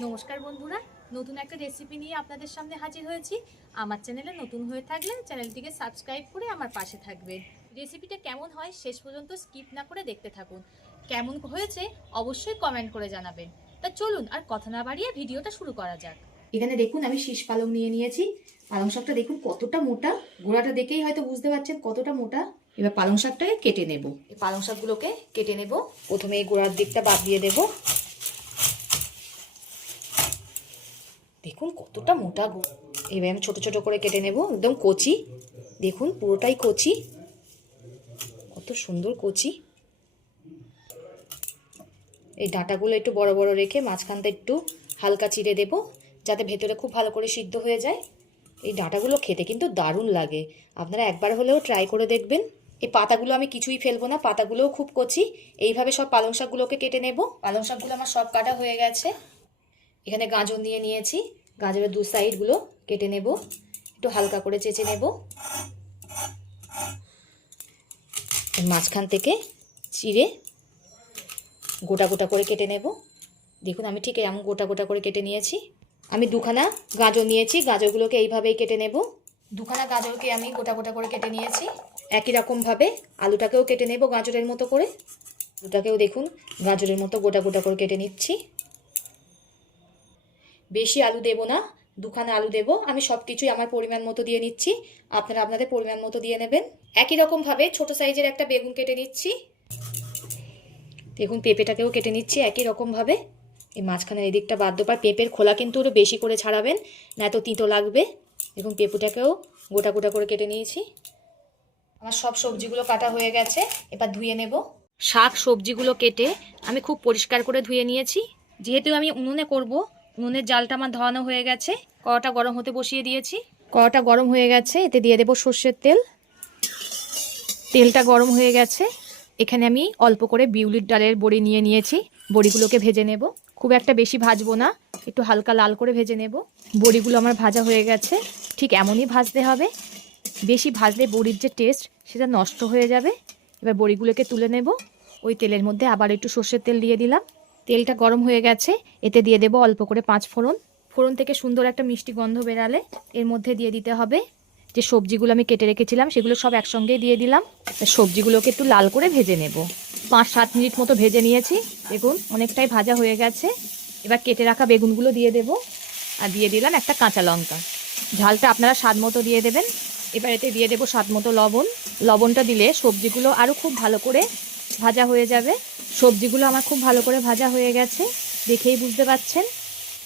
নমস্কার বন্ধুরা, নতুন একটা রেসিপি নিয়ে আপনাদের সামনে হাজির হয়েছি। আমার চ্যানেলে নতুন হয়ে থাকলে চ্যানেলটিকে সাবস্ক্রাইব করে আমার পাশে থাকবেন। রেসিপিটা কেমন হয় শেষ পর্যন্ত স্কিপ না করে দেখতে থাকুন। কেমন হয়েছে অবশ্যই কমেন্ট করে জানাবেন। তা চলুন আর কথা না বাড়িয়ে ভিডিওটা শুরু করা যাক। এখানে দেখুন আমি শীষ পালং নিয়ে নিয়েছি। পালং শাকটা দেখুন কতটা মোটা, গোড়াটা দেখেই হয়তো বুঝতে পারছেন কতটা মোটা। এবার পালং শাকটাকে কেটে নেব। এই পালং শাকগুলোকে কেটে নেব। প্রথমে এই গোড়ার দিকটা বাদ দিয়ে দেবো। দেখুন কতটা মোটা গো। এবার আমি ছোট ছোট করে কেটে নেব, একদম কচি। দেখুন পুরোটাই কচি, কত সুন্দর কচি। এই ডাঁটাগুলো একটু বড় বড় রেখে মাঝখানটা একটু হালকা চিড়ে দেব, যাতে ভেতরে খুব ভালো করে সিদ্ধ হয়ে যায়। এই ডাঁটাগুলো খেতে কিন্তু দারুণ লাগে, আপনারা একবার হলেও ট্রাই করে দেখবেন। এই পাতাগুলো আমি কিছুই ফেলবো না, পাতাগুলোও খুব কচি। এইভাবে সব পালং শাকগুলোকে কেটে নেব। পালং শাকগুলো আমার সব কাটা হয়ে গেছে। এখানে গাজর নিয়ে নিয়েছি, গাজরের দু সাইডগুলো কেটে নেব, একটু হালকা করে চেঁচে নেব। মাঝখান থেকে চিড়ে গোটা গোটা করে কেটে নেব। দেখুন আমি ঠিক এমন গোটা গোটা করে কেটে নিয়েছি। আমি দুখানা গাজর নিয়েছি, গাজরগুলোকে এইভাবেই কেটে নেব। দুখানা গাজরকে আমি গোটা গোটা করে কেটে নিয়েছি। একই রকমভাবে আলুটাকেও কেটে নেব গাজরের মতো করে। আলুটাকেও দেখুন গাজরের মতো গোটা গোটা করে কেটে নিচ্ছি। বেশি আলু দেব না, দুখানা আলু দেব। আমি সব কিছুই আমার পরিমাণ মতো দিয়ে নিচ্ছি, আপনারা আপনাদের পরিমাণ মতো দিয়ে নেবেন। একই রকমভাবে ছোট সাইজের একটা বেগুন কেটে নিচ্ছি। দেখুন পেঁপেটাকেও কেটে নিচ্ছি একই রকমভাবে। এই মাঝখানের এই দিকটা বাদ দেবার, পেঁপের খোলা কিন্তু একটু বেশি করে ছাড়াবেন, না এত তিতো লাগবে। দেখুন পেঁপেটাকেও গোটা গোটা করে কেটে নিয়েছি। আমার সব সবজিগুলো কাটা হয়ে গেছে, এবার ধুয়ে নেব। শাক সবজিগুলো কেটে আমি খুব পরিষ্কার করে ধুয়ে নিয়েছি। যেহেতু আমি উনুনে করব, উনুনের জালটা আমার ধোয়ানো হয়ে গেছে। কড়াটা গরম হতে বসিয়ে দিয়েছি। কড়াটা গরম হয়ে গেছে, এতে দিয়ে দেবো সর্ষের তেল। তেলটা গরম হয়ে গেছে, এখানে আমি অল্প করে বিউলির ডালের বড়ি নিয়ে নিয়েছি। বড়িগুলোকে ভেজে নেব, খুব একটা বেশি ভাজবো না, একটু হালকা লাল করে ভেজে নেব। বড়িগুলো আমার ভাজা হয়ে গেছে, ঠিক এমনই ভাজতে হবে। বেশি ভাজলে বড়ির যে টেস্ট সেটা নষ্ট হয়ে যাবে। এবার বড়িগুলোকে তুলে নেব। ওই তেলের মধ্যে আবার একটু সর্ষের তেল দিয়ে দিলাম। তেলটা গরম হয়ে গেছে, এতে দিয়ে দেবো অল্প করে 5 ফোড়ন। ফোড়ন থেকে সুন্দর একটা মিষ্টি গন্ধ বেরালে এর মধ্যে দিয়ে দিতে হবে যে সবজিগুলো আমি কেটে রেখেছিলাম, সেগুলো সব একসঙ্গে দিয়ে দিলাম। সবজিগুলোকে একটু লাল করে ভেজে নেব। 5-7 মিনিট মতো ভেজে নিয়েছি। দেখুন অনেকটাই ভাজা হয়ে গেছে। এবার কেটে রাখা বেগুনগুলো দিয়ে দেব, আর দিয়ে দিলাম একটা কাঁচা লঙ্কা। ঝালটা আপনারা স্বাদ মতো দিয়ে দেবেন। এবার এতে দিয়ে দেবো স্বাদ মতো লবণ। লবণটা দিলে সবজিগুলো আরও খুব ভালো করে ভাজা হয়ে যাবে। সবজিগুলো আমার খুব ভালো করে ভাজা হয়ে গেছে, দেখেই বুঝতে পারছেন।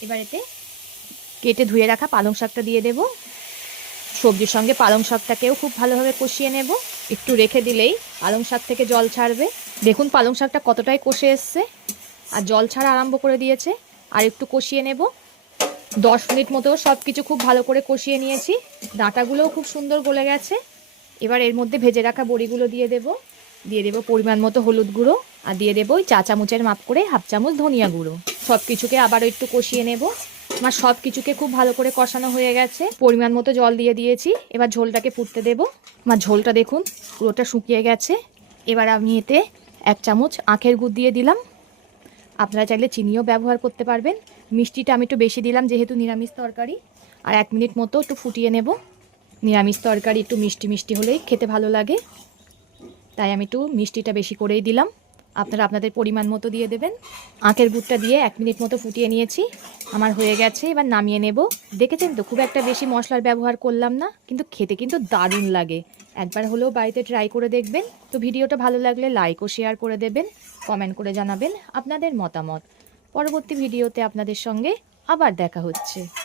এবার এতে কেটে ধুয়ে রাখা পালং শাকটা দিয়ে দেব। সবজির সঙ্গে পালং শাকটাকেও খুব ভালোভাবে কষিয়ে নেব। একটু রেখে দিলেই পালং শাক থেকে জল ছাড়বে। দেখুন পালং শাকটা কতটাই কষে এসছে আর জল ছাড়া আরম্ভ করে দিয়েছে। আর একটু কষিয়ে নেব। 10 মিনিট মতো সব কিছু খুব ভালো করে কষিয়ে নিয়েছি। ডাঁটাগুলোও খুব সুন্দর গলে গেছে। এবার এর মধ্যে ভেজে রাখা বড়িগুলো দিয়ে দেব পরিমাণ মতো হলুদ গুঁড়ো, আর দিয়ে দেবো ওই চা চামচের মাপ করে 1/2 চামচ ধনিয়া গুঁড়ো। সব কিছুকে আবারও একটু কষিয়ে নেব। আমার সব কিছুকে খুব ভালো করে কষানো হয়ে গেছে। পরিমাণ মতো জল দিয়ে দিয়েছি। এবার ঝোলটাকে ফুটতে দেব। আমার ঝোলটা দেখুন পুরোটা শুকিয়ে গেছে। এবার আমি এতে 1 চামচ আখের গুড় দিয়ে দিলাম। আপনারা চাইলে চিনিও ব্যবহার করতে পারবেন। মিষ্টিটা আমি একটু বেশি দিলাম যেহেতু নিরামিষ তরকারি। আর 1 মিনিট মতো একটু ফুটিয়ে নেব। নিরামিষ তরকারি একটু মিষ্টি মিষ্টি হলেই খেতে ভালো লাগে, তাই আমি একটু মিষ্টিটা বেশি করেই দিলাম। আপনারা আপনাদের পরিমাণ মতো দিয়ে দেবেন। আখের গুড়টা দিয়ে 1 মিনিট মতো ফুটিয়ে নিয়েছি, আমার হয়ে গেছে। এবার নামিয়ে নেব। দেখেছেন তো খুব একটা বেশি মশলার ব্যবহার করলাম না, কিন্তু খেতে কিন্তু দারুণ লাগে। একবার হলেও বাড়িতে ট্রাই করে দেখবেন। তো ভিডিওটা ভালো লাগলে লাইক ও শেয়ার করে দেবেন, কমেন্ট করে জানাবেন আপনাদের মতামত। পরবর্তী ভিডিওতে আপনাদের সঙ্গে আবার দেখা হচ্ছে।